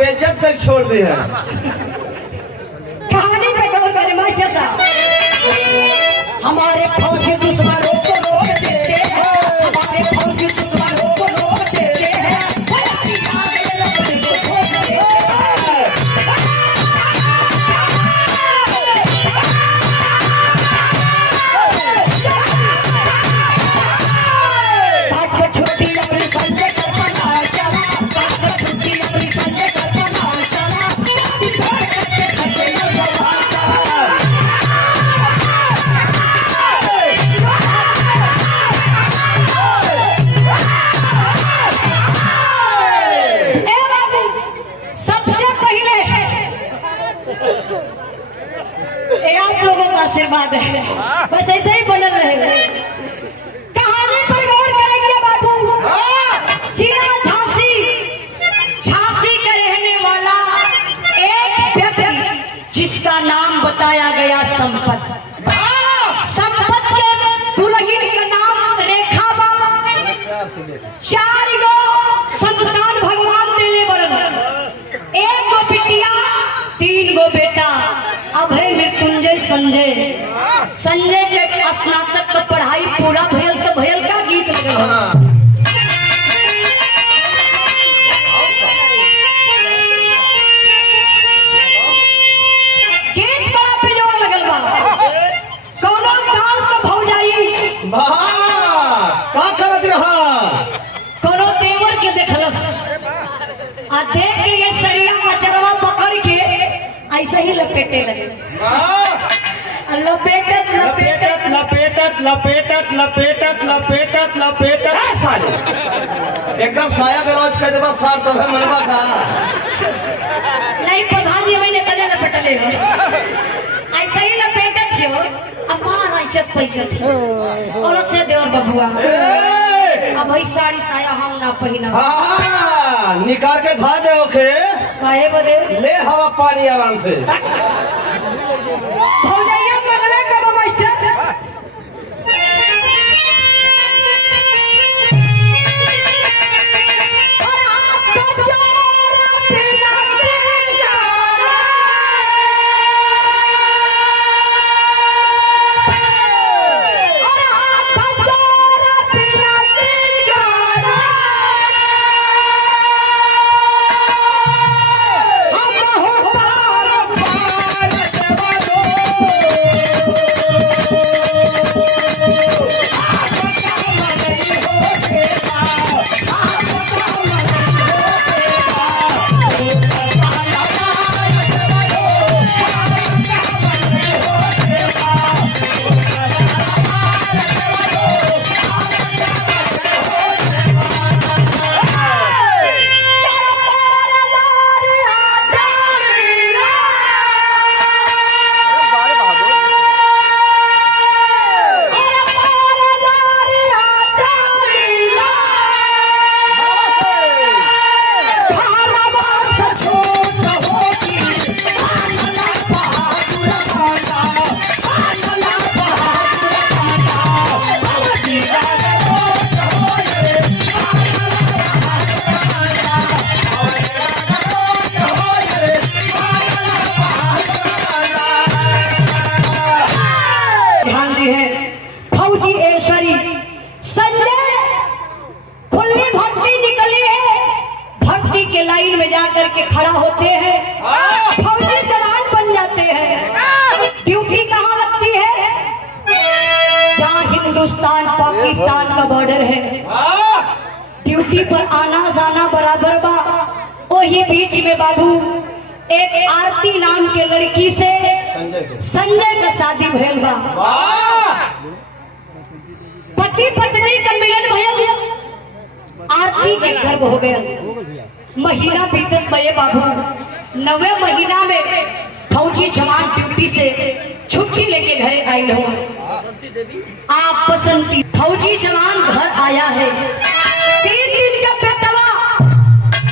बेइज्जत तक छोड़ दी है। कहानी पे गौर करें मास्टर साहब। हमारे फौजी दुश्मनों को रोक देते हैं, हमारे फौजी दुश्मनों को रोक देते हैं, हमारी आगे लपट को ठोक देते हैं। काट छुट्टी अपनी संजय कर बना चला, काट छुट्टी अपनी संजय कर बना चला, आप लोगों का आशीर्वाद है, बस ऐसे ही बनल रहेगा। कहानी पर गौर करेंगे बाबू। जिला झांसी का रहने वाला एक व्यक्ति जिसका नाम बताया गया संपत के दुल्हन का नाम रेखा बा। 4 गो संतान भगवान दिले बड़न, 1 गो बिटिया 3 गो बेटा। अभय मृत्युंजय संजय के स्नातक का पढ़ाई पूरा भयल तो भयल का गीत लगल। गीत बड़ा बेजोड़ लगल बा। कौनो गांव का भौजाई का करत रहा, कोनो देवर के देखलस आ देख के ये सरिया मचरवा पकड़ के ऐसे ही लपेटे लगे। लपेटत लपेटत लपेटत लपेटत लपेटत लपेटत लपेटत साले एकदम साया बेरोज कर देबा सार तो है मनवा का नहीं। प्रधान जी मैंने तने लपेटले हो ऐसे ही लपेटत छो। अमार ऐसे पैसे थे और से देवर बबुआ अब भाई साड़ी साया हम ना पहिना। हां निकाल के धा दे ओके काहे बदे ले हवा पानी आराम से। भौजाइया मगले कब मास्टर और हाथ को जोरा बिना तेरा और हाथ को जोरा बिना तेरा हम हो पार पार फौजी ऐश्वरी संजय खुली भर्ती निकली है। भर्ती के लाइन में जाकर के खड़ा होते हैं, फौजी जवान बन जाते हैं। ड्यूटी कहाँ लगती है? जहाँ हिंदुस्तान पाकिस्तान का बॉर्डर है। ड्यूटी पर आना जाना बराबर बा। वही बीच में बाबू एक आरती नाम के लड़की से संजय का शादी भइल बा। पति पत्नी का मिलन भइल, आरती के गर्भ हो गया। महीना बीतत बये बाबू। 9वें महीना में फौजी जवान ड्यूटी से छुट्टी लेके घरे आयल हो। आप बसंती फौजी जवान घर आया है। 3 दिन का पेटवा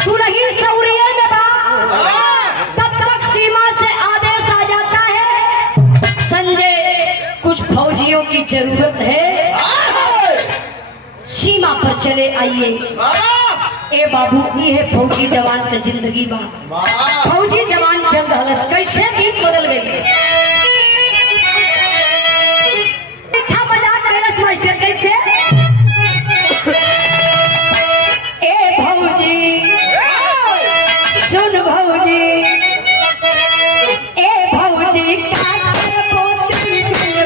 तू नहीं सौरिये में बा। तब तक सीमा से आदेश आ जाता है, संजय कुछ फौजियों की जरूरत है, सीमा पर चले आइए। ए बाबू ये है फौजी जवान का जिंदगी बा। वाह फौजी जवान चल रहलस कैसे गीत बदल गई। मीठा बजा कैलस मास्टर कैसे ए भौजी सुन भौजी ए भौजी काकर पोछी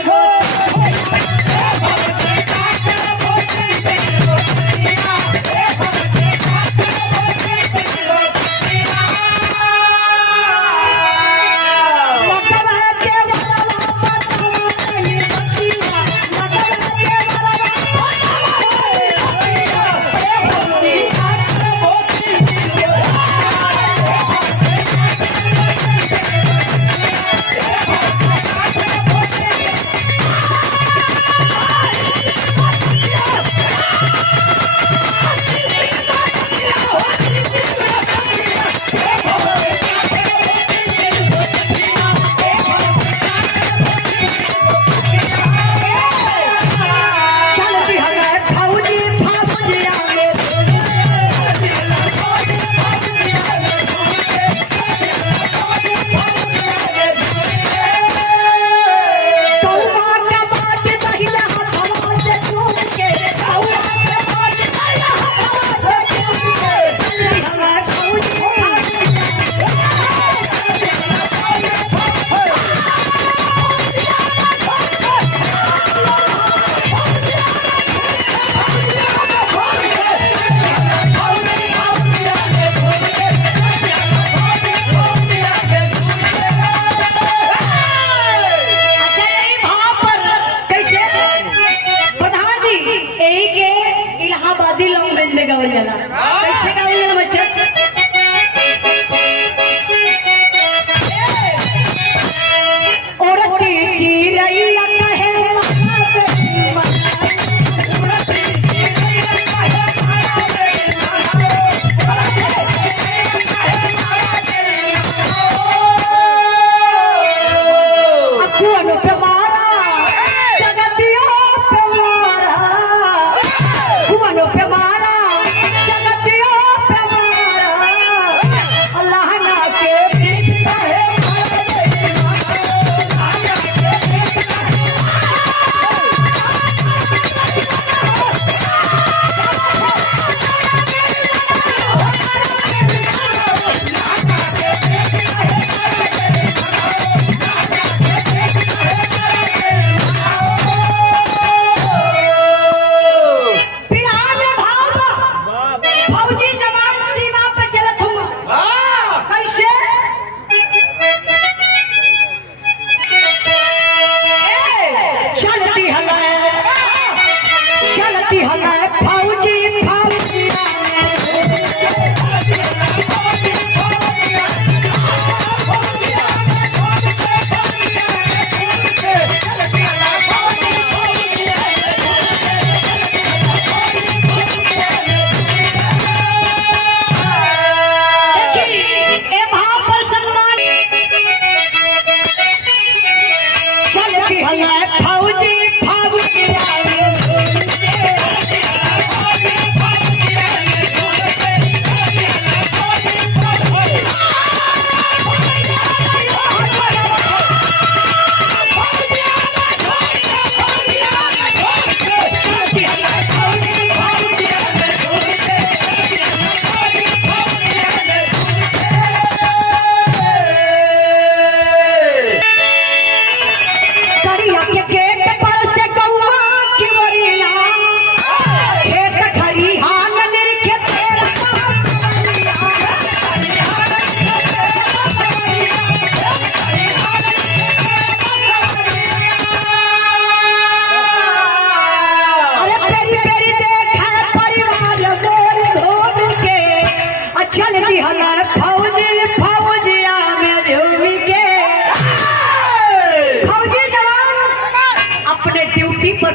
हो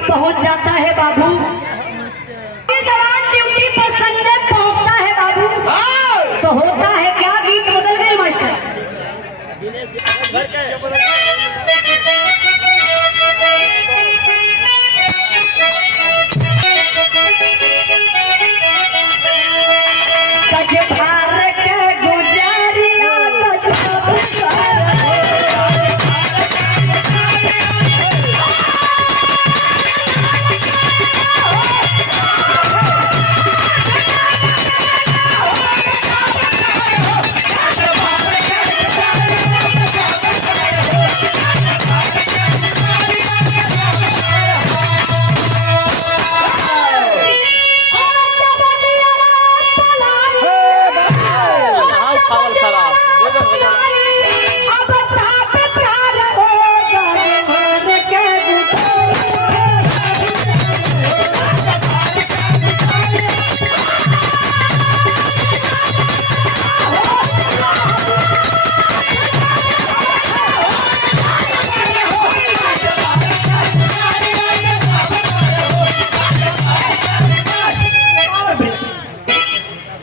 पहुंच जाता है बाबू। ये जवान ड्यूटी पर संजय पहुंचता है बाबू, तो होता है क्या, गीत बदल गए मास्टर। भार के गुजारिया अब ताप प्यार होगा भार के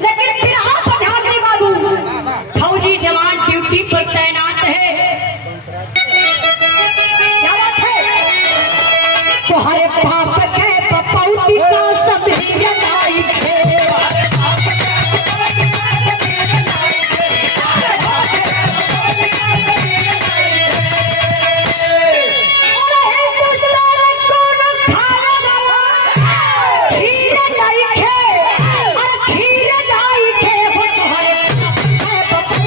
लेकिन फिर आप ध्यान दें बाबू, फौजी जवान ड्यूटी पर तैनात है। क्या बात है? तुम्हारे पाप के पपौती का सभी जनाई है। अरे हिंदुस्तान को न खाने वाला खीर नहीं खे, अरे खीर नहीं खे, वो तुम्हारे पाप के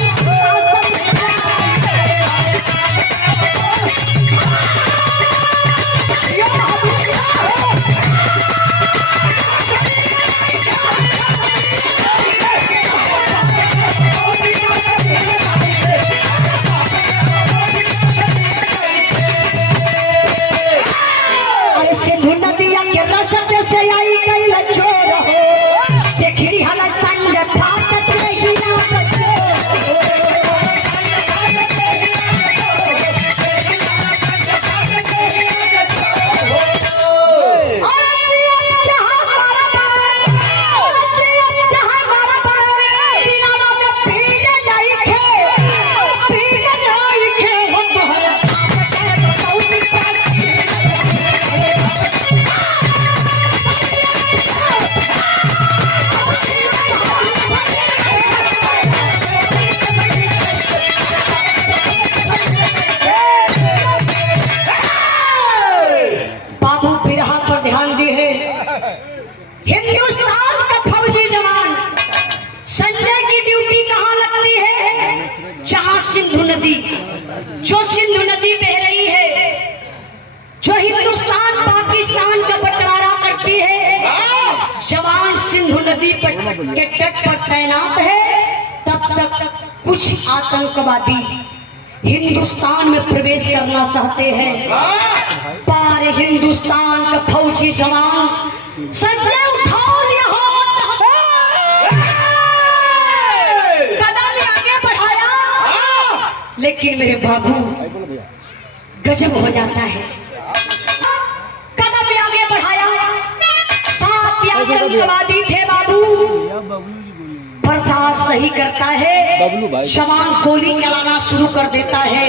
पपौती का अरे सिंधु नदिया के रसते से आई गई लचोर हो, देखी हल संजय फाटक रहिया बाबू बिरहा पर ध्यान दिए। हिंदुस्तान का फौजी जवान संजय की ड्यूटी कहाँ लगती है? जहाँ सिंधु नदी, जो सिंधु नदी बह रही है, जो हिंदुस्तान पाकिस्तान का बंटवारा करती है, जवान सिंधु नदी पर के तट पर तैनात है। तब तक कुछ आतंकवादी हिंदुस्तान में प्रवेश करना चाहते हैं। पर हिंदुस्तान का फौजी जवान संजय उठाओ यहाँ, कदम आगे बढ़ाया, लेकिन मेरे बाबू गजब हो जाता है। कदम आगे बढ़ाया, 7 आतंकवादी थे बाबू, बर्दाश्त नहीं करता है, जवान गोली चलाना शुरू कर देता है।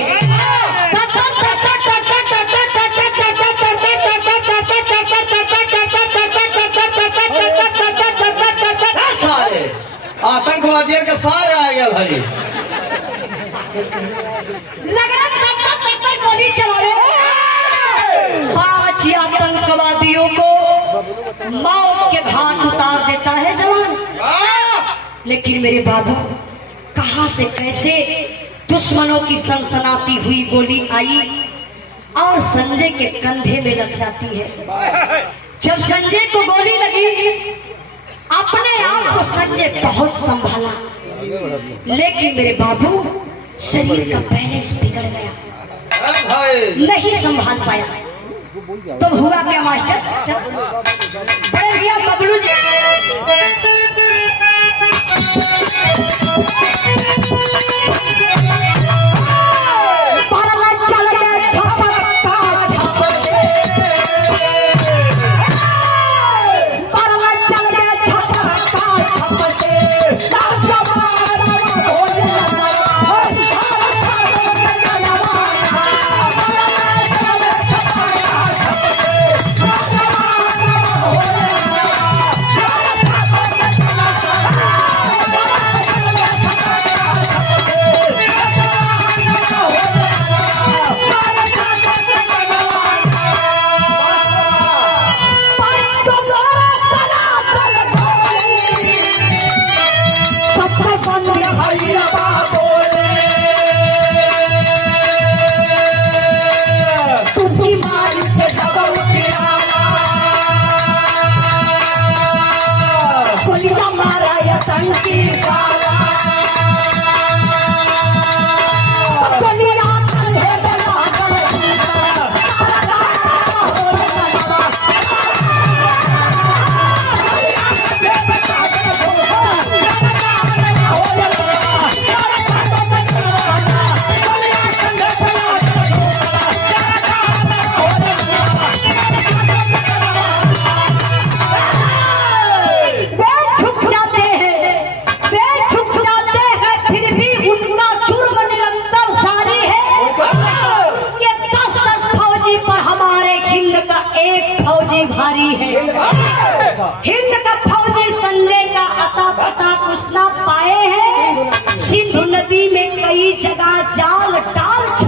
आतंकवादियों के सारे आ गए भाई, लगा गोली चलाने। 5 आतंकवादियों को मौत के घाट उतार देता है जवान। लेकिन मेरे बाबू कहां से कैसे दुश्मनों की सनसनाती हुई गोली आई और संजय के कंधे में लग जाती है। जब संजय को गोली लगी, अपने आप को संजय बहुत संभाला, लेकिन मेरे बाबू शरीर का बैलेंस बिगड़ गया, नहीं संभाल पाया। तो हुआ क्या मास्टर? बड़े भैया बबलू जी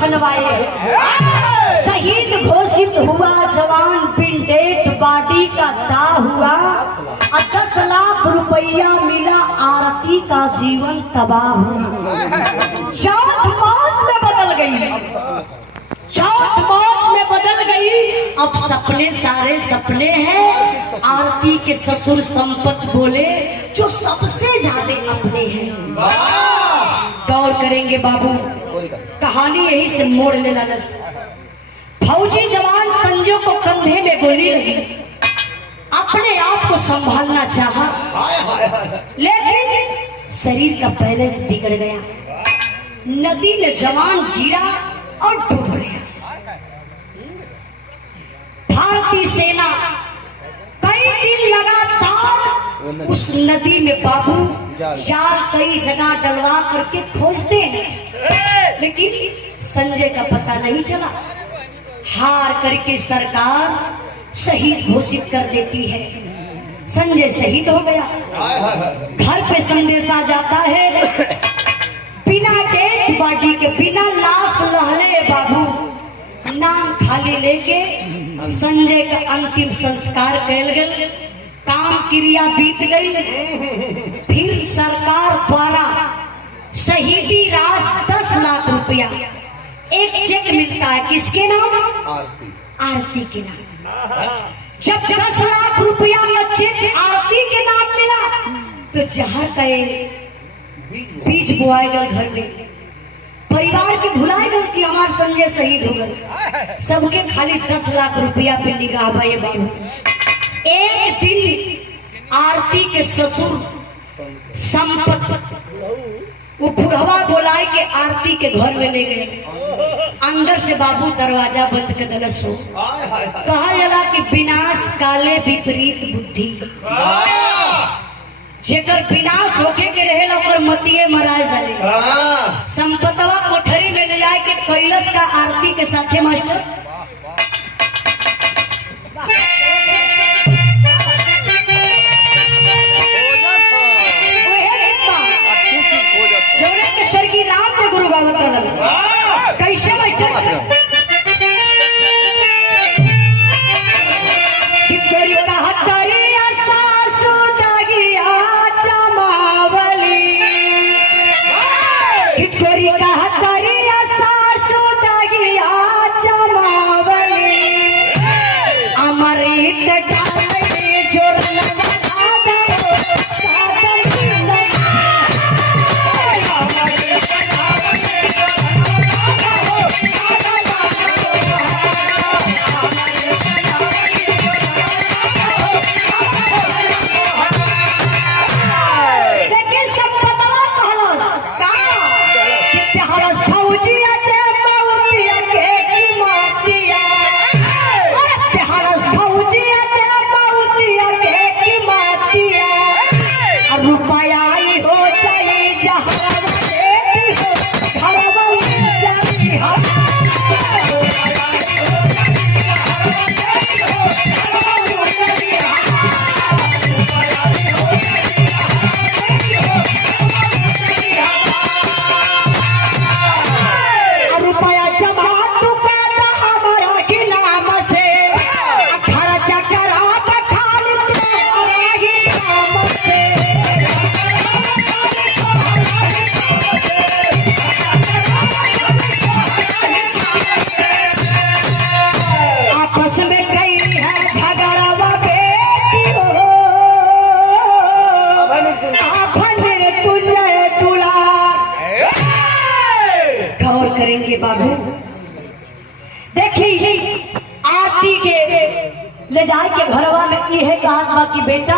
बनवाए। शहीद घोषित हुआ जवान, पिंडेट बॉडी का दाह हुआ, 10 लाख रुपया मिला, आरती का जीवन तबाह हुआ। चौथ मौत में बदल गई, चौथ मौत में बदल गई। अब सपने सारे सपने हैं। आरती के ससुर संपत बोले जो सबसे ज्यादा अपने हैं। गौर करेंगे बाबू, कहानी यही से मोड़ लेना। फौजी जवान संजू को कंधे में गोली लगी, अपने आप को संभालना चाहा, लेकिन शरीर का बैलेंस बिगड़ गया। नदी में जवान गिरा और डूब गया। भारतीय सेना कई दिन लगातार उस नदी में बाबू जाल कई जगह डलवा करके खोजते हैं, लेकिन संजय का पता नहीं चला। हार करके सरकार शहीद घोषित कर देती है। संजय शहीद हो गया। घर पे संदेशा जाता है, बिना डेड बॉडी के, बिना लाश लहले बाबू, नाम खाली लेके संजय का अंतिम संस्कार कैल गए। काम क्रिया बीत गई। फिर सरकार द्वारा शहीदी राशि 10 लाख रुपया एक चेक मिलता है। किसके नाम? आरती के नाम। जब 10 लाख रुपया का चेक आरती के नाम मिला तो जहर का बीज बोआए गए घर में। परिवार के भुलाए गए कि हमारे संजय शहीद हो गए। सबके खाली 10 लाख रुपया पे निगाह भये बाबू। एक दिन आरती के ससुर संपत वो बुढ़वा बुलाए के आरती के घर में ले गए। अंदर से बाबू दरवाजा बंद कर दलस हो। कहा जाला कि विनाश काले विपरीत बुद्धि, जेकर विनाश होके के रहेला ओकर मतिए मराए जाले। संपतवा कोठरी में ले जाए के कैलस का आरती के साथे मास्टर। स्वर्गीय राम ने गुरु बाबा कैसे मास्टर करेंगे बाबू। देखिए आरती के ले जाए के घरवा में यह कहा कि बेटा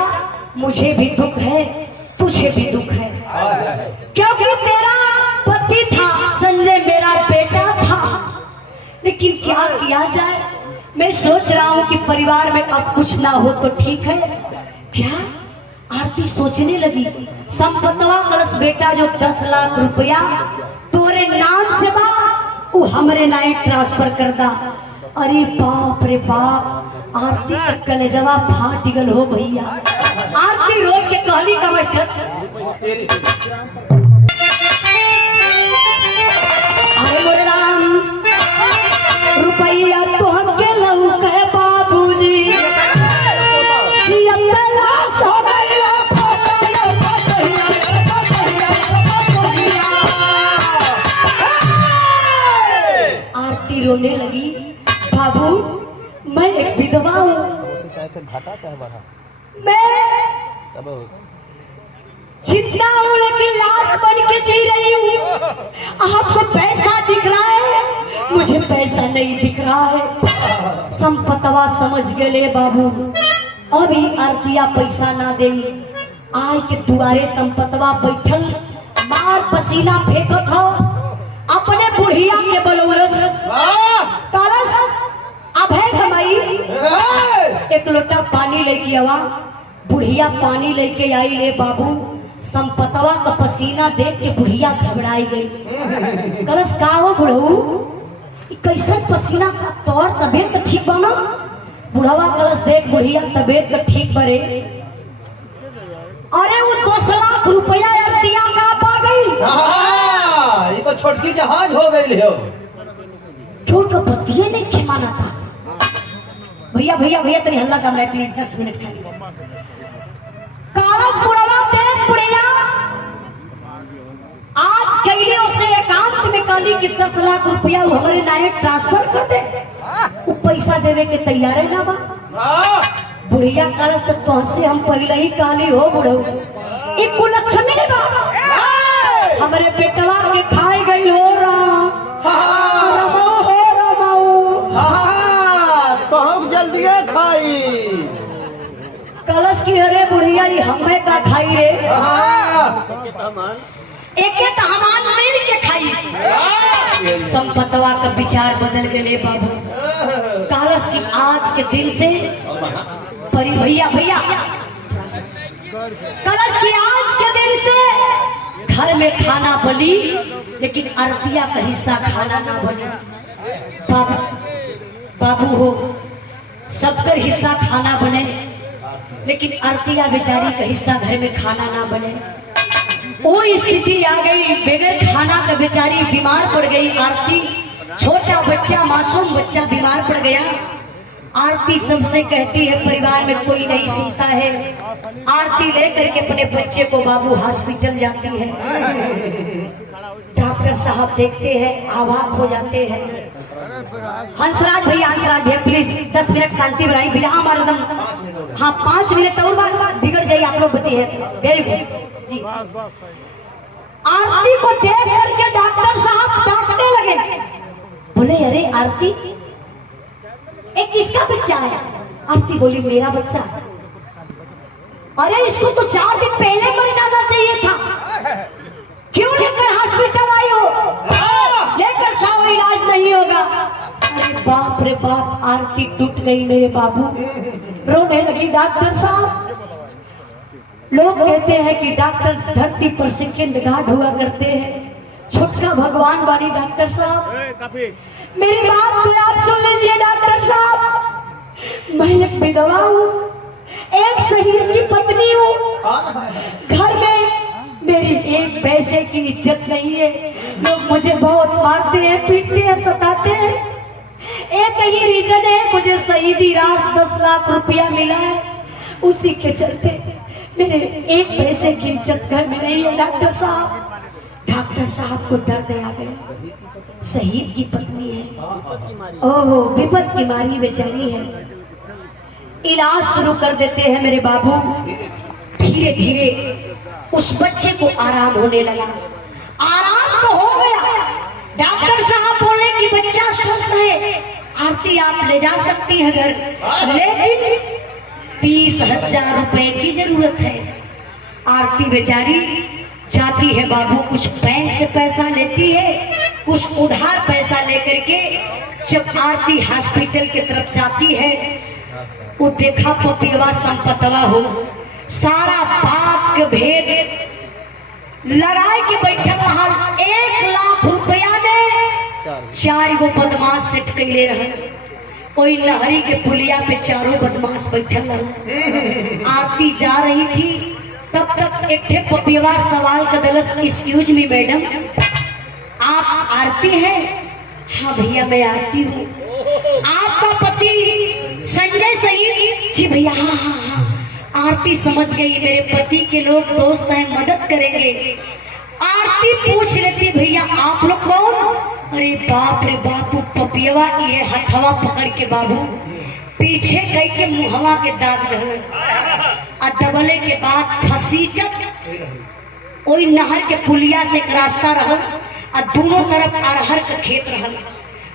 मुझे भी दुख है, तुझे भी दुख है, क्योंकि तेरा पति था संजय, मेरा बेटा था, लेकिन क्या किया जाए। मैं सोच रहा हूँ कि परिवार में अब कुछ ना हो तो ठीक है। क्या आरती सोचने लगी, संपतवा कलश बेटा जो 10 लाख रुपया तोरे नाम से बा वो हमरे नाम ट्रांसफर कर दा। अरे बाप रे बाप, आरती के कलेजवा फाट गल हो भैया। आरती रो के कहली का मास्टर अरे मोरे राम लगी, रोने लगी। बाबू मैं एक विधवा हूँ, मैं जितना हूँ लेकिन लाश बन के जी रही हूँ। आपको पैसा दिख रहा है, मुझे पैसा नहीं दिख रहा है। संपतवा समझ गए बाबू, अभी आरतिया पैसा ना दे। आय के दुआरे संपतवा बैठल मार पसीना फेंकत हो, अपने बुढ़िया के बलौलस कालस अब है कमाई। एक लोटा पानी लेके आवा, बुढ़िया पानी लेके आई। ले बाबू, संपतवा का पसीना देख के बुढ़िया घबराई गई। कलश का हो बुढ़ऊ, कैसे पसीना का तौर, तबीयत तो ठीक बना? बुढ़वा कलश देख बुढ़िया तबीयत तो ठीक बरे। अरे वो 2 लाख रुपया आरतिया का पा गई। ये तो छोटकी जहाज हो गई हो। क्यों का बतिये नहीं खिमाना था। भैया भैया भैया तेरी हल्ला कम रहे प्लीज, 10 मिनट खाली। कालस बुढ़वा देख बुढ़िया आज कैलियों से एकांत में काली की 10 लाख रुपया हमारे नाये ट्रांसफर कर दे। वो पैसा देवे के तैयार है ना बा। बुढ़िया कालस तक तो से हम पहले ही काली हो बुढ़ऊ, एक कुलक्षणी बा हमारे पेटवा के खाई गई हो रमाऊ हो रमाऊ। तो जल्दी खाई कलश की हरे बुढ़िया ये हमें का खाई रे। एक हमान मिल के खाई। संपतवा का विचार बदल गए बाबू। कलश की आज के दिन से परी भैया भैया कलश की आज के दिन से घर में खाना बनी, लेकिन आरतिया का हिस्सा खाना ना बने। बाबू बाबू हो, सबका हिस्सा खाना बने, लेकिन आरतिया बेचारी का हिस्सा घर में खाना ना बने। वो स्थिति आ गई, बगैर खाना का बेचारी बीमार पड़ गई। आरती छोटा बच्चा, मासूम बच्चा बीमार पड़ गया। आरती सबसे कहती है, परिवार में कोई नहीं सुनता है। आरती लेकर के अपने बच्चे को बाबू हॉस्पिटल जाती है। डॉक्टर साहब देखते हैं, अवाक हो जाते हैं। हंसराज भैया प्लीज 10 मिनट शांति बनाई बिना हमारा दम। हाँ 5 मिनट और बात बिगड़ जाइए आप लोग बताइए। वेरी गुड जी। आरती को देख करके डॉक्टर साहब डांटने लगे, बोले अरे आरती एक किसका बच्चा है? आरती बोली मेरा बच्चा। अरे इसको तो 4 दिन पहले मर जाना चाहिए था, क्यों लेकर हॉस्पिटल आई हो? लेकर जाओ, इलाज नहीं होगा। अरे बाप रे बाप, आरती टूट गई मेरे बाबू, रोने लगी। डॉक्टर साहब, लोग कहते हैं कि डॉक्टर धरती पर सेकंड गार्ड हुआ करते हैं, छुटका भगवान बानी। डॉक्टर साहब मेरी बात तो आप सुन लीजिए। डॉक्टर साहब मैं एक विधवा हूँ, एक शहीद की पत्नी हूँ। घर में मेरी एक पैसे की इज्जत नहीं है। लोग मुझे बहुत मारते हैं, पीटते हैं, सताते हैं। एक ही रीजन है, मुझे शहीदी रास 10 लाख रुपया मिला है, उसी के चलते मेरे एक पैसे की इज्जत घर में नहीं है। डॉक्टर साहब को दर्द आ गया। शहीद की पत्नी है, ओहो विपत की मारी बेचारी है। इलाज शुरू कर देते हैं मेरे बाबू। धीरे धीरे उस बच्चे को आराम होने लगा। आराम तो हो गया। डॉक्टर साहब बोले कि बच्चा स्वस्थ है, आरती आप ले जा सकती है घर, लेकिन 30,000 रुपए की जरूरत है। आरती बेचारी जाती है बाबू, कुछ बैंक से पैसा लेती है, कुछ उधार पैसा लेकर के जब आरती हॉस्पिटल की तरफ जाती है, वो देखा पपियवा संपतवा हो, सारा बाप के भेद लड़ाई के बैठल रहा। 1 लाख रुपया में 4 गो बदमाश सेट कैले रहे। कोई लहरी के पुलिया पे 4 बदमाश बैठल रहे। आरती जा रही थी, तब तक एक ठे पपियवा सवाल का दलस, एक्सक्यूज मी मैडम, आप आरती है? हाँ भैया मैं आरती हूँ। आपका पति संजय सही? जी भैया हाँ हाँ हाँ। आरती समझ गई मेरे पति के लोग दोस्त हैं, मदद करेंगे। आरती पूछ लेती भैया आप लोग कौन? अरे बाप रे बाप, पपियवा ये हथवा पकड़ के बाबू पीछे कई के मुहवा के दाब दहल आ दबले के बाद खसीटत ओई नहर के पुलिया से एक रास्ता रहल आ दोनों तरफ अरहर का खेत रहल।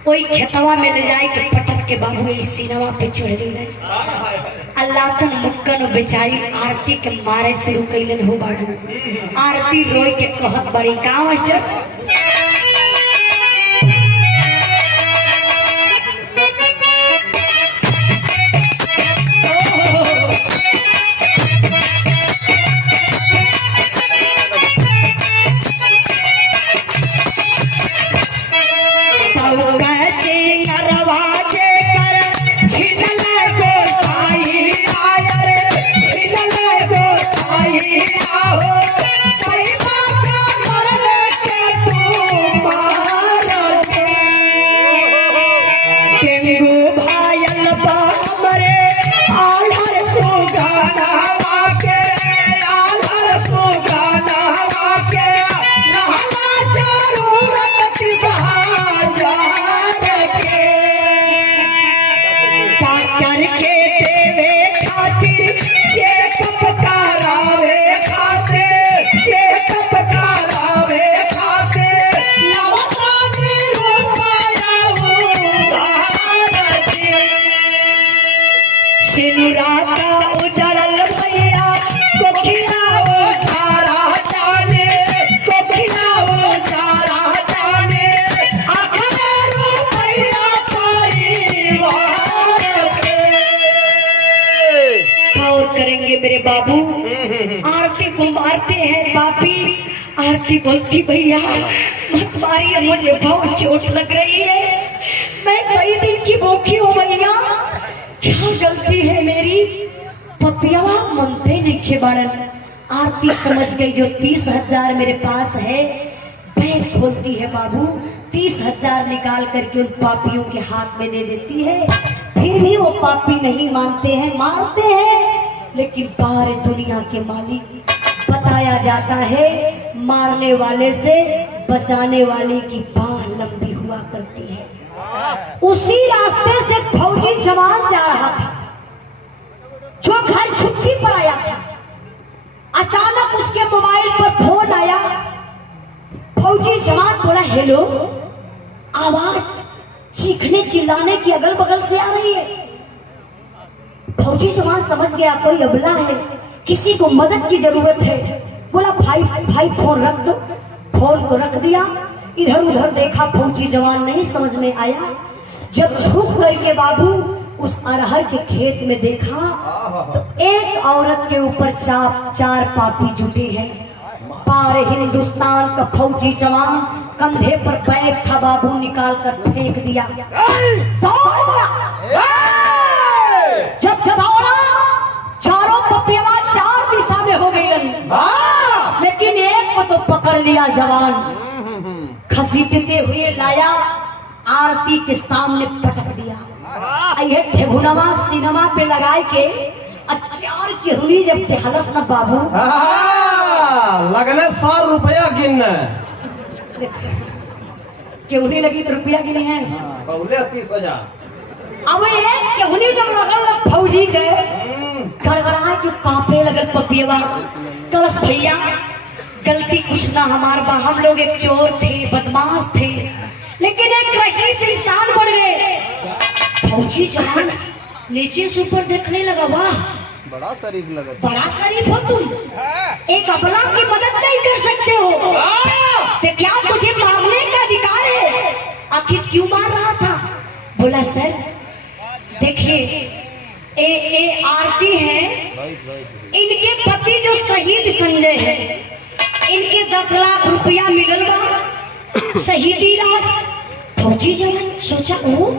ओई खेतवा में ले जाए के पटक के बाबू इस सीनवा पे चढ़ गई। अल्लाह तन मुक्कन बेचारी आरती के मारे शुरू कैलन हो बाबू। आरती रोई के कहत बड़ी का मास्टर मेरे बाबू। आरती को मारते हैं पापी। आरती बोलती भैया मत मारिए, मुझे बहुत चोट लग रही है, मैं कई दिन की भूखी हूँ भैया, क्या गलती है मेरी। पपियावा मनते नहीं खे बड़न। आरती समझ गई जो 30,000 मेरे पास है। बैंक खोलती है बाबू, 30,000 निकाल करके उन पापियों के हाथ में दे देती है। फिर भी वो पापी नहीं मानते हैं, मारते हैं, लेकिन बाहर दुनिया के मालिक। बताया जाता है मारने वाले से बचाने वाले की बाह लंबी हुआ करती है। उसी रास्ते से फौजी जवान जा रहा था जो घर छुट्टी पर आया था। अचानक उसके मोबाइल पर फोन आया। फौजी जवान बोला हेलो। आवाज चीखने चिल्लाने की अगल बगल से आ रही है। फौजी जवान समझ गया कोई अबला है, किसी को मदद की जरूरत है। बोला भाई भाई फोन रख दो। फोन को रख दिया, इधर उधर देखा, फौजी जवान नहीं समझ में आया। जब झुक करके बाबू उस अरहर के खेत में देखा तो एक औरत के ऊपर चार पापी जुटे हैं। पारे हिंदुस्तान का फौजी जवान कंधे पर बैग था बाबू, निकाल कर फेंक दिया। दौड़ गया। जब दौड़ा चारों पपियावा 4 दिशा में हो गई, लेकिन एक को तो पकड़ लिया जवान, घसीटते हुए लाया, आरती के सामने पटक दिया। ये ठेगुनवा सिनेमा पे लगाए के अचार के हुई जब हलस न बाबू लगने 100 रुपया गिनने क्यों नहीं लगी तो रुपया गिने हैं। 30,000। अब एक केहुनी जब लगल फौजी गए गड़गड़ा के कांपे लगल पपियवा। कलश भैया गलती कुछ ना हमार बा, हम लोग एक चोर थे, बदमाश थे, लेकिन एक रईस इंसान बन गए। फौजी जवान नीचे से ऊपर देखने लगा, वाह बड़ा शरीफ लगा, बड़ा शरीफ हो तुम, एक अबला की मदद नहीं कर सकते हो तो क्या तुझे मारने का अधिकार है? आखिर क्यों मार रहा था? बोला सर देखिए ए आरती है, इनके पति जो शहीद संजय है, इनके 10 लाख रुपया मिलल बा शहीदी रास। फौजी जवान सोचा ओ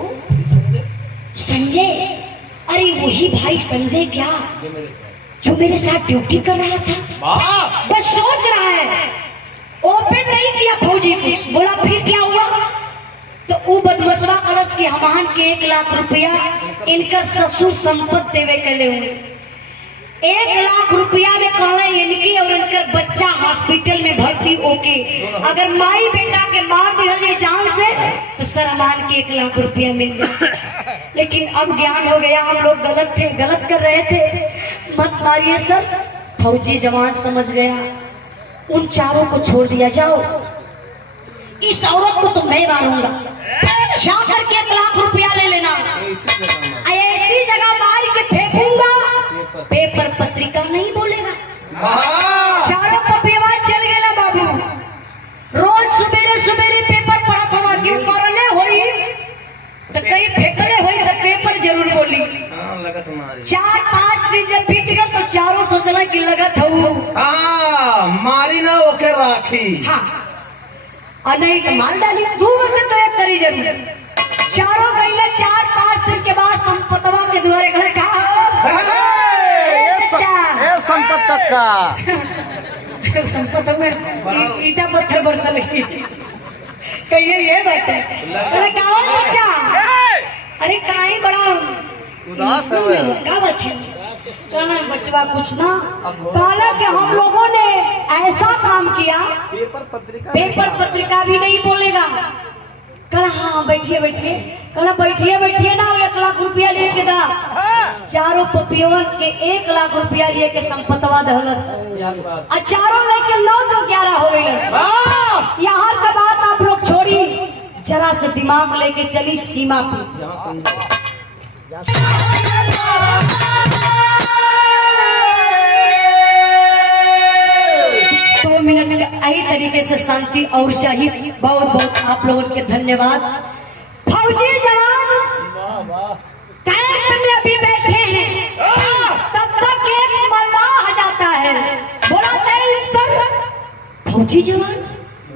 संजय, अरे वही भाई संजय क्या जो मेरे साथ ड्यूटी कर रहा था। बस सोच रहा है, ओपन नहीं किया फौजी कुछ। बोला फिर क्या हुआ? तो वो बदमशवा अलस के हमान के 1 लाख रुपया इनकर ससुर संपत्ति देवे के ले हुए। 1 लाख रुपया में कहले इनकी और इनकर बच्चा हॉस्पिटल में भर्ती होके अगर माई बेटा के मार दिया जाए जान से तो सरमान के 1 लाख रुपया मिल जाए। लेकिन अब ज्ञान हो गया, हम लोग गलत थे, गलत कर रहे थे। मत मारिए सर। फौजी जवान समझ गया, उन चारों को छोड़ दिया। जाओ, इस औरत को तो मैं मारूंगा, जा करके 1 लाख रुपया ले लेना, ऐसी जगह मार के फेंकूंगा पेपर पत्रिका नहीं बोलेगा। चारों पपिया चल गए ना बाबू। रोज सुबेरे सुबेरे पेपर पढ़ा था, क्यों मरले होई तो कहीं फेंकले होई तो पेपर जरूर बोली। 4-5 दिन जब बीत गए तो चारों सोचना की लगत हो मारी ना ओके राखी। हाँ, और नहीं तो मार डाली। धूम से तो एक करी जरूर। चारों गईले 4-5 दिन के बाद संपतवा के द्वारे घर कहा संपत का संपत में ईटा पत्थर बरसल कहिए ये बात है। अरे कहा चाचा, अरे काहे बड़ा उदास है का बच्चे कहा बचवा कुछ ना काला कि हम लोगों ने ऐसा काम किया पेपर पत्रिका भी नहीं बोलेगा। कल हाँ बैठिए बैठिए, कल बैठिए बैठिए ना 1 लाख रुपया लेके दा। चारों पपियवन के 1 लाख रुपया लिए के संपतवा दहलस, और चारों लेके 9 तो 11 हो गए। यहाँ का बात आप लोग छोड़ी, जरा से दिमाग लेके चली सीमा पे। 2 मिनट में यही तरीके से शांति और चाहिए। बहुत बहुत आप लोगों के धन्यवाद। फौजी जवान कैंप में अभी बैठे हैं, तब तक एक मल्लाह जाता है, बोला चाहिए सर। फौजी जवान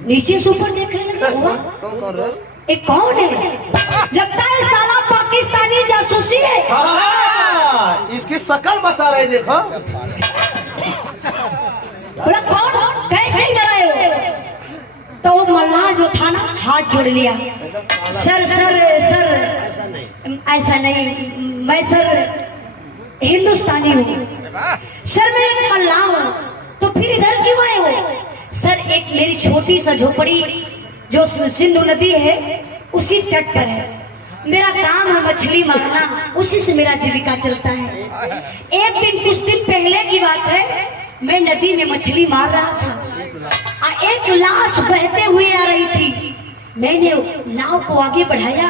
नीचे से ऊपर देखने लगे, एक कौन है? लगता है साला पाकिस्तानी जासूसी है। इसकी शक्ल बता रहे, देखो। बोला कौन, कैसे डराए हो? तो वो मल्लाह जो था ना हाथ जोड़ लिया, सर सर सर ऐसा नहीं, मैं सर हिंदुस्तानी हूँ सर, मैं एक मल्लाह हूँ। तो फिर इधर क्यों आए हो? सर एक मेरी छोटी सा झोपड़ी जो सिंधु नदी है उसी तट पर है, मेरा काम है मछली मारना, उसी से मेरा जीविका चलता है। एक दिन कुछ दिन पहले की बात है, मैं नदी में मछली मार रहा था, एक लाश बहते हुए आ रही थी। मैंने नाव को आगे बढ़ाया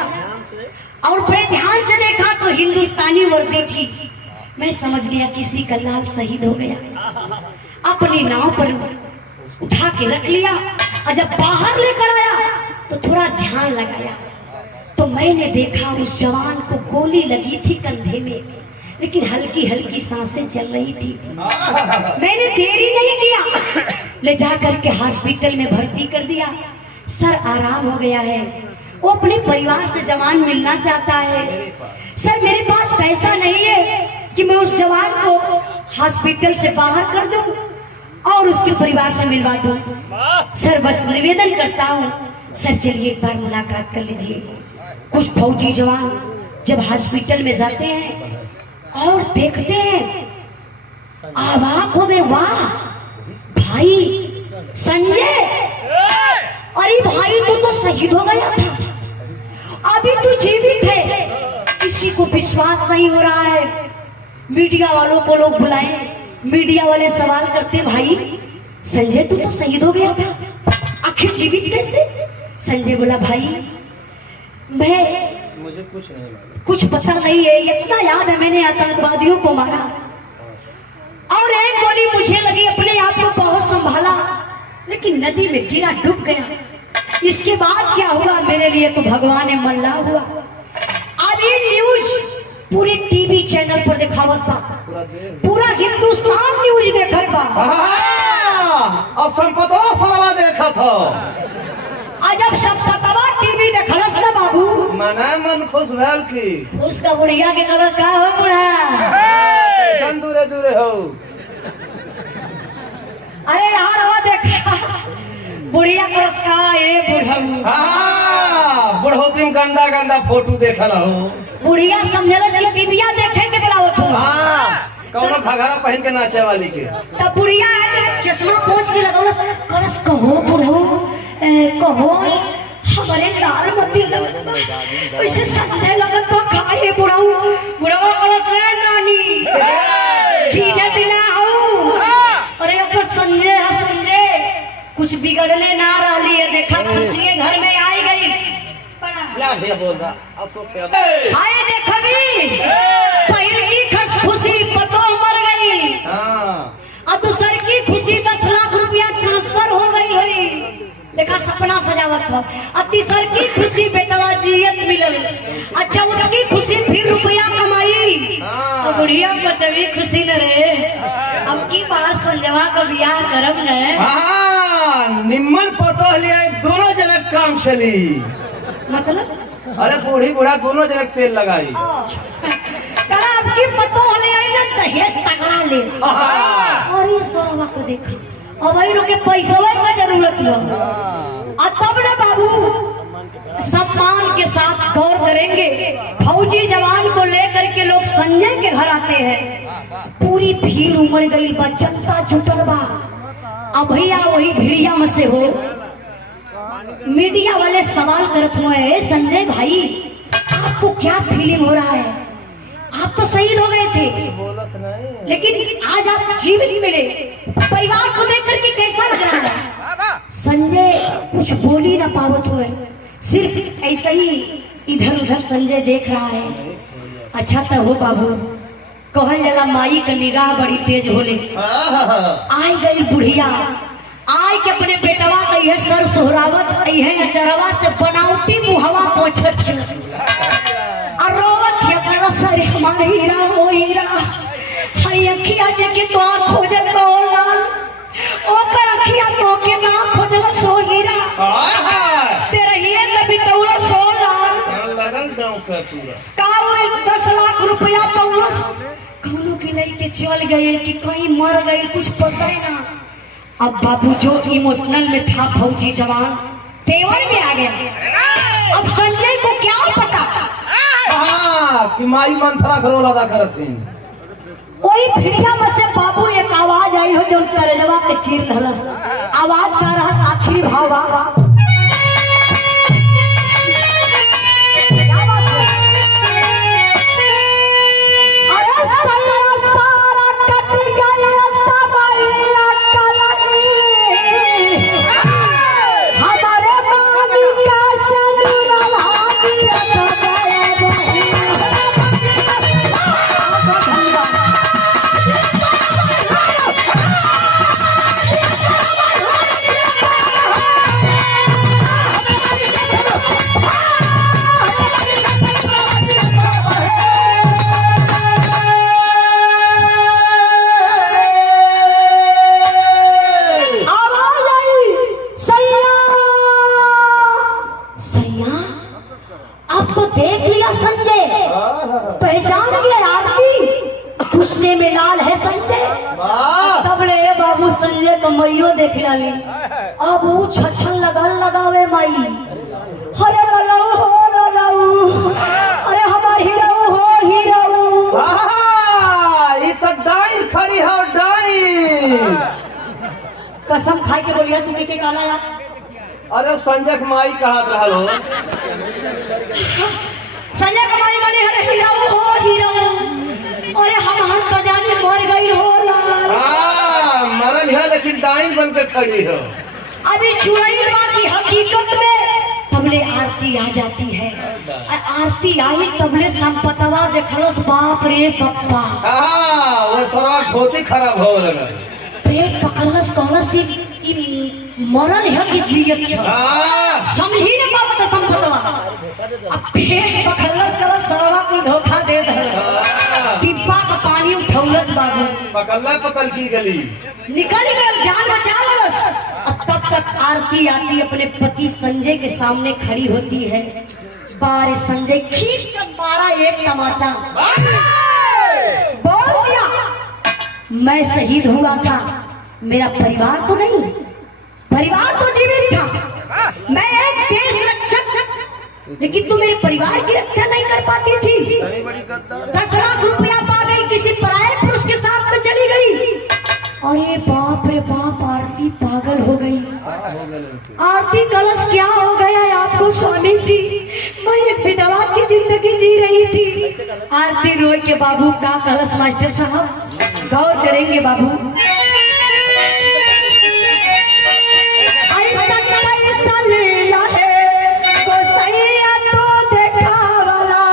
और बड़े ध्यान से देखा तो हिंदुस्तानी वर्दी थी। मैं समझ गया किसी का लाल शहीद हो गया। अपनी नाव पर उठा के रख लिया, और जब बाहर लेकर आया तो थोड़ा ध्यान लगाया तो मैंने देखा उस जवान को गोली लगी थी कंधे में, लेकिन हल्की हल्की सांसें चल रही थी। मैंने देरी नहीं किया, ले जा करके हॉस्पिटल में भर्ती कर दिया। सर आराम हो गया है, वो अपने परिवार से जवान मिलना चाहता है। सर मेरे पास पैसा नहीं है कि मैं उस जवान को हॉस्पिटल से बाहर कर दूं और उसके परिवार से मिलवा दूं। सर बस निवेदन करता हूं, सर चलिए एक बार मुलाकात कर लीजिए। कुछ फौजी जवान जब हॉस्पिटल में जाते हैं और देखते हैं, अवाक हो गए, वाह भाई संजय, अरे भाई तू तो शहीद हो गया था, अभी तू जीवित है। किसी को विश्वास नहीं हो रहा है। मीडिया वालों को लोग बुलाए, मीडिया वाले सवाल करते, भाई संजय तू तो शहीद हो गया था, आखिर जीवित कैसे? संजय बोला, भाई मुझे कुछ पता नहीं है, इतना याद है मैंने आतंकवादियों को मारा और एक गोली मुझे लगी, अपने आप को बहुत संभाला, लेकिन नदी में गिरा, डूब गया। इसके बाद क्या हुआ मेरे लिए तो भगवान ने मल्ला हुआ। अब ये न्यूज पूरे टीवी चैनल पर दिखावत बा, पूरा हिंदुस्तान न्यूज देखत बा, और संपतवा देखा था। जब संपतवा टीवी देखलस ना बाबू, मना मन खुश भेल की। उसका बुढ़िया के कलर का हो बुढ़ा, दूरे दूरे हो। अरे यार वो देखा बुढ़िया कलर का, ये बुढ़ोती में गंदा गंदा फोटो देखल हो। बुढ़िया समझल टीविया देखे के बोला कौनो घाघरा पहन के नाचे वाली के तब बुढ़िया चश्मा पोंछ के लगौलस करस कहो बुढ़ो कहो हमारे लाल मोती लगत बा कैसे समझे लगत बा काहे बुढ़ऊ बुढ़वा करस रे नानी चीजे दिना हूँ अरे अब संजय है संजय कुछ बिगड़ने ना रही है देखा खुशी घर में आई गई यार से बोल रहा हाय देखा भी पहल की खस खुशी पतो मर गई हां अब दूसर की खुशी 10 लाख रुपया ट्रांसफर हो गई हुई देखा सपना सजावत था अब तीसर की खुशी बेटवा जियत मिलल अच्छा उसकी खुशी फिर रुपया कमाई अब बुढ़िया बचवी खुशी न रहे अब की बार संजवा का ब्याह करब न हां निम्मन पतो लिया दोनों जनक काम चली मतलब अरे बूढ़ी बूढ़ा दोनों जनक तेल लगाई करा अब की पतो ले आई न कहे तगड़ा ले अरे सोरवा को देखा अब आई के पैसा का जरूरत है और तब ना बाबू सम्मान के साथ गौर करेंगे फौजी जवान को लेकर के लोग संजय के घर आते हैं पूरी भीड़ उमड़ गई बा जनता जुटल बा अब भैया वही भीड़िया में से हो मीडिया वाले सवाल करते हुए संजय भाई आपको क्या फीलिंग हो रहा है आप तो शहीद हो गए थे लेकिन आज आप जीवित मिले परिवार को देख करके कैसा लग रहा है संजय कुछ बोल ही ना पावत हुए सिर्फ ऐसा ही इधर उधर संजय देख रहा है अच्छा तो हो बाबू कहल जला माई का निगाह बड़ी तेज होले आई गई बुढ़िया आय के अपने बेटवा कही है सर सोहरावत है चरवा से बनावटी मुहवा पोछत और रोवत है सर हमारे हीरा हो हीरा हई अखिया जे के तो खोजत को लाल ओकर अखिया तो के ना खोजल सो हीरा तेरा ही तभी तौला सो लाल लगन गांव का पूरा का वो 10 लाख रुपया पौलस कौनो की नहीं के चल गए कि कहीं मर गए कुछ पता ही ना अब बाबू जो इमोशनल में था फौजी जवान तेवर में आ गया अब संजय को क्या पता कि माई मंथरा घरोला दा करत हैं कोई भिड़िया में से बाबू एक आवाज आई हो जो करजवा के चीर धलस आवाज का रहा आखिरी भाव बाबा क्या बात है अरे सारा कट गया सबैया कलनी हमारे मामी का सनुरल हाजिर सजाए बही गुस्से में लाल है संजय तबले बाबू संजय कमैयो देख रही अब वो छछन लगावे माई अरे ललाऊ हो ललाऊ अरे हमार हीरो हो हीरो ये तो डाइन खड़ी है डाइन कसम खाई के बोलिया तू के काला यार अरे संजय के माई कहत रहल हो संजय कमाई वाली अरे हीरो हो हीरो अरे हम तो जाने मर गई हो लाल मरल है लेकिन डाइन बन के खड़ी हो अभी चुड़ैलवा की हकीकत में तबले आरती आ जाती है आरती आई तबले संपतवा देखलस बाप रे पप्पा वो सारा धोती खराब हो लगा पेट पकड़लस कहलस मरल है कि जियत है समझी न पावत संपतवा अब पेट पकड़लस कहलस सरवा को धोखा दे दे डिब्बा का पानी उठौलस बाबू पकड़ला पतल की गली निकल गया जान बचा लस तब तक आरती आती अपने पति संजय के सामने खड़ी होती है बारे संजय खींच कर मारा एक तमाचा बोल दिया मैं शहीद हुआ था मेरा परिवार तो नहीं परिवार तो जीवित था मैं एक देश रक्षक लेकिन तू मेरे परिवार की रक्षा नहीं कर पाती थी 10 लाख रुपया पा गई किसी पराये पुरुष के साथ अरे बाप रे बाप, आरती पागल हो गई। आरती कलश क्या हो गया है आपको स्वामी जी? मैं एक विधवा की जिंदगी जी रही थी। आरती रोए के बाबू का कलश मास्टर साहब गौर करेंगे बाबू। ऐसा लीला है तो सैया तो देखा वाला,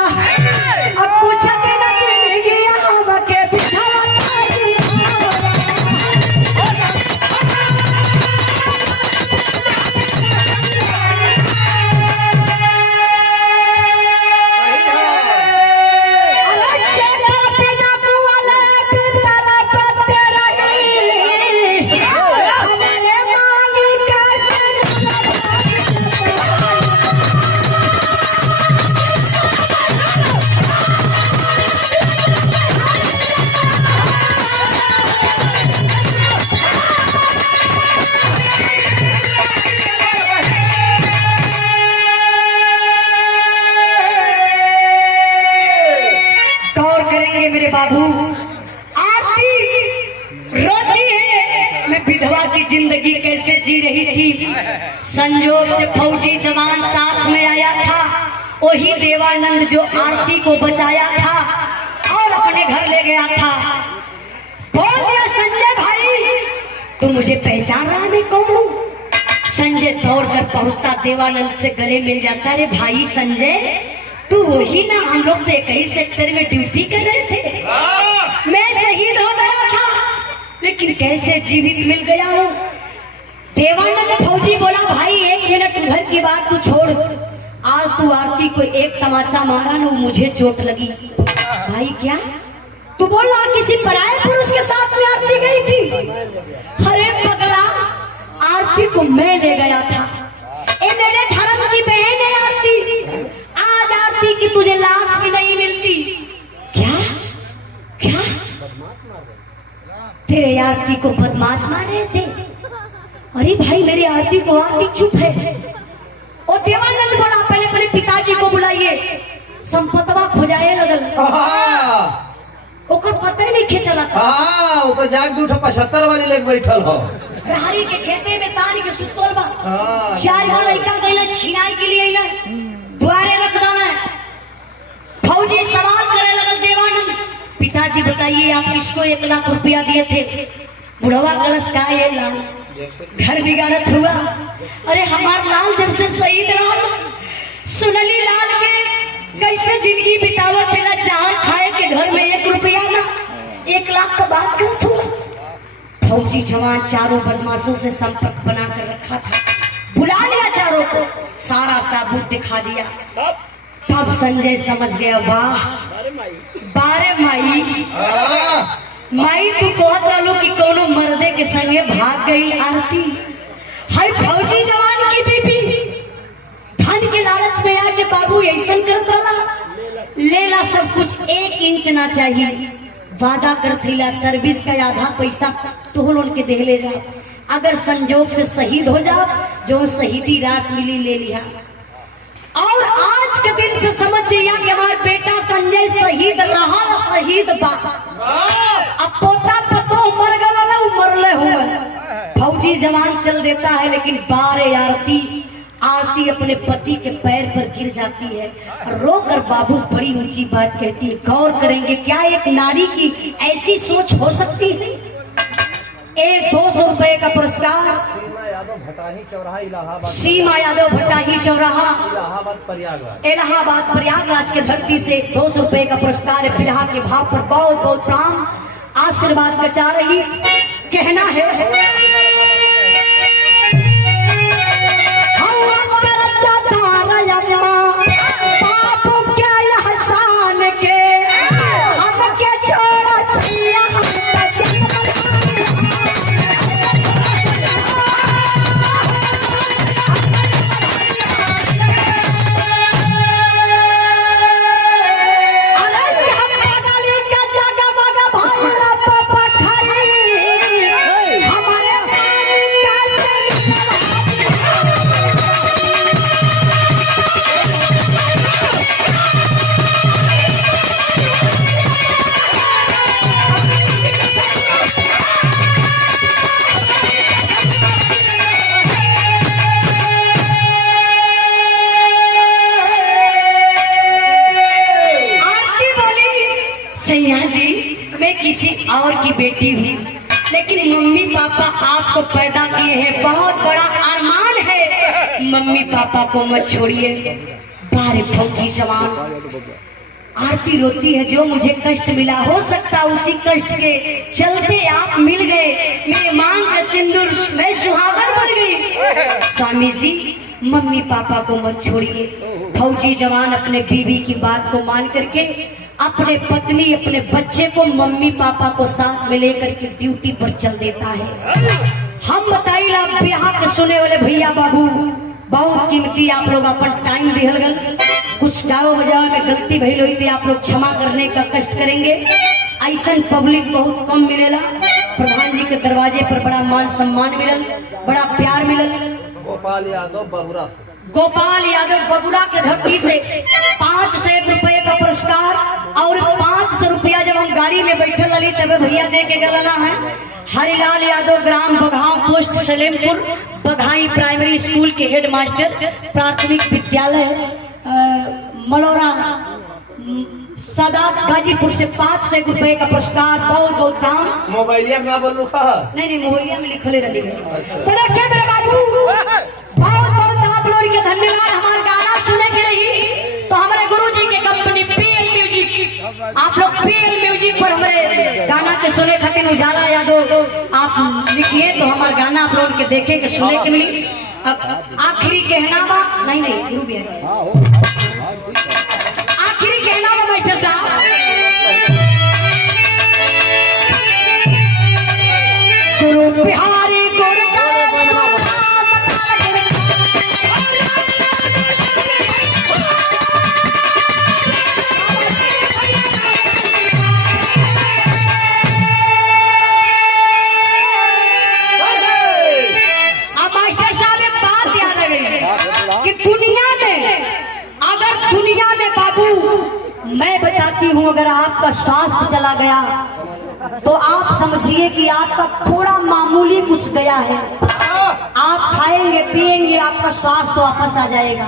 अब कुछ दिन जिंदगी हमके बिठावा चाहिए। मेरे बाबू, आरती रोती है मैं विधवा की जिंदगी कैसे जी रही थी। संजोग से फौजी जवान साथ में आया था, वही देवानंद जो आरती को बचाया था और अपने घर ले गया था। बोल दिया संजय भाई, तू मुझे पहचान रहा मैं कौन हूँ? संजय दौड़कर पहुंचता, देवानंद से गले मिल जाता। अरे भाई संजय, तू वही ना, हम लोग तो एक ही सेक्टर में ड्यूटी कर रहे थे। मैं शहीद हो गया था लेकिन कैसे जीवित मिल गया हूँ। देवानंद फौजी बोला, भाई एक मिनट उधर की बात तू छोड़, आज तू आरती को एक तमाचा मारा ना, मुझे चोट लगी। भाई क्या तू बोला किसी पराये पुरुष के साथ में आरती गई थी? अरे पगला, आरती को मैं ले गया था। ए मेरे धर्म की बहन है आरती, आज आरती की तुझे लाश भी नहीं मिलती। क्या क्या तेरे आरती को बदमाश मार रहे थे? अरे भाई मेरी आरती को, आरती चुप है। और देवानंद बोला, पहले अपने पिताजी को बुलाइए, संपतवा खुजाए लगल। ओकर पता ही नहीं खेचला था। हाँ, वो तो जाग दूठा 75 वाली लेके बैठल हो। प्रहरी के खेते में तारी के सुतल बा। चार गो लड़का गइला छिनाई के लिए ना, द्वारे रख दाना। फौजी सवाल करे लगल देवानंद, पिताजी बताइए आप किसको 1 लाख रुपया दिए थे? बुढ़वा कलश का ये लाल घर बिगाड़त हुआ। अरे हमार लाल जब से शहीद रहा, सुनली लाल के कैसे जिंदगी बितावत है, चार खाए के घर में 1 रुपया ना, 1 लाख का बात करत हुआ। फौजी जवान चारों बदमाशों से संपर्क बना कर रखा था, बुला लिया चारों को, सारा सबूत दिखा दिया। तब संजय समझ गया, वाह बारे माई, माई तू कहत रहलो कि कोनो मर्दे के संगे भाग गई आरती। हाय फौजी जवान की बीबी धन के लालच में आके बाबू ऐसा करत रहला, लेला सब कुछ 1 इंच ना चाहिए। वादा करथिला सर्विस का आधा पैसा तो लोन के दे ले जा, अगर संजोग से शहीद हो जाओ, जो शहीदी रास मिली ले लिया। और आज के दिन से समझ जाइए कि हमारा बेटा संजय शहीद रहा, शहीद बा। अब पोता पतो मर गला, मरले हुए फौजी जवान चल देता है, लेकिन बारे आरती अपने पति के पैर पर गिर जाती है और रोकर बाबू बड़ी ऊंची बात कहती है। गौर करेंगे, क्या एक नारी की ऐसी सोच हो सकती है? 200 रुपए का पुरस्कार सीमा यादव भट्टाही चौराहा इलाहाबाद प्रयागराज के धरती से 200 रुपए का पुरस्कार फिलहाल के भाव पर बहुत बहुत प्रणाम आशीर्वाद बचा रही। कहना है हमारे गांव की बेटी हूँ, लेकिन मम्मी पापा आपको पैदा किए हैं, बहुत बड़ा अरमान है, मम्मी पापा को मत छोड़िए। बारे फौजी जवान आरती रोती है, जो मुझे कष्ट मिला हो सकता उसी कष्ट के चलते आप मिल गए, मेरे मांग का सिंदूर मैं सुहागन बन गई। स्वामी जी मम्मी पापा को मत छोड़िए। फौजी जवान अपने बीवी की बात को मान करके अपने पत्नी अपने बच्चे को मम्मी पापा को साथ में लेकर के ड्यूटी पर चल देता है। हम बताइला बिहार के सुने वाले भैया बाबू बहुत कीमती आप लोग अपन टाइम दिहल गल, कुछ गाँव बजाव में गलती भइल हुई थी, आप लोग क्षमा करने का कष्ट करेंगे। ऐसा पब्लिक बहुत कम मिलेला, प्रधान जी के दरवाजे पर बड़ा मान सम्मान मिलल, बड़ा प्यार मिलल। गोपाल यादव बबुरा से, गोपाल यादव बबुरा के धरती से 500 रुपए का पुरस्कार और 500 रुपया जब हम गाड़ी में बैठे लली तब भैया दे के गलना है। हरिलाल यादव ग्राम बघाव पोस्ट सलेमपुर बघाई प्राइमरी स्कूल के हेड मास्टर, प्राथमिक विद्यालय मलौरा सादात गाजीपुर से 500 रुपए का पुरस्कार, बहुत बहुत दाम। मोबाइलिया ना बोल रुका नहीं मोबाइलिया में लिखले रही है। तो रखे मेरे बाबू बहुत बहुत आप लोग के धन्यवाद। हमारा गाना सुने के रही तो हमारे गुरुजी के कंपनी पीएल म्यूजिक, आप लोग पीएल म्यूजिक पर हमारे गाना के सुने खातिर उजाला यादव आप लिखिए तो हमारा गाना आप लोग के देखे के सुने के मिली। अब आखिरी कहना बा नहीं गुरु भी आखिरी कहना बा बैठे साहब, गुरु बिहारी गुरु मैं बताती हूँ, अगर आपका स्वास्थ्य चला गया तो आप समझिए कि आपका थोड़ा मामूली कुछ गया है। आप खाएंगे पिएंगे आपका स्वास्थ्य वापस आ जाएगा।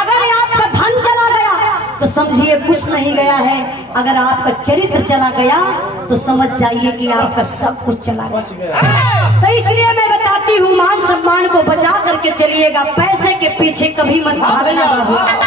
अगर आपका धन चला गया तो समझिए कुछ नहीं गया है। अगर आपका चरित्र चला गया तो समझ जाइए कि आपका सब कुछ चला गया। तो इसलिए मैं बताती हूँ मान सम्मान को बचा करके चलिएगा, पैसे के पीछे कभी मत भागना बाबू।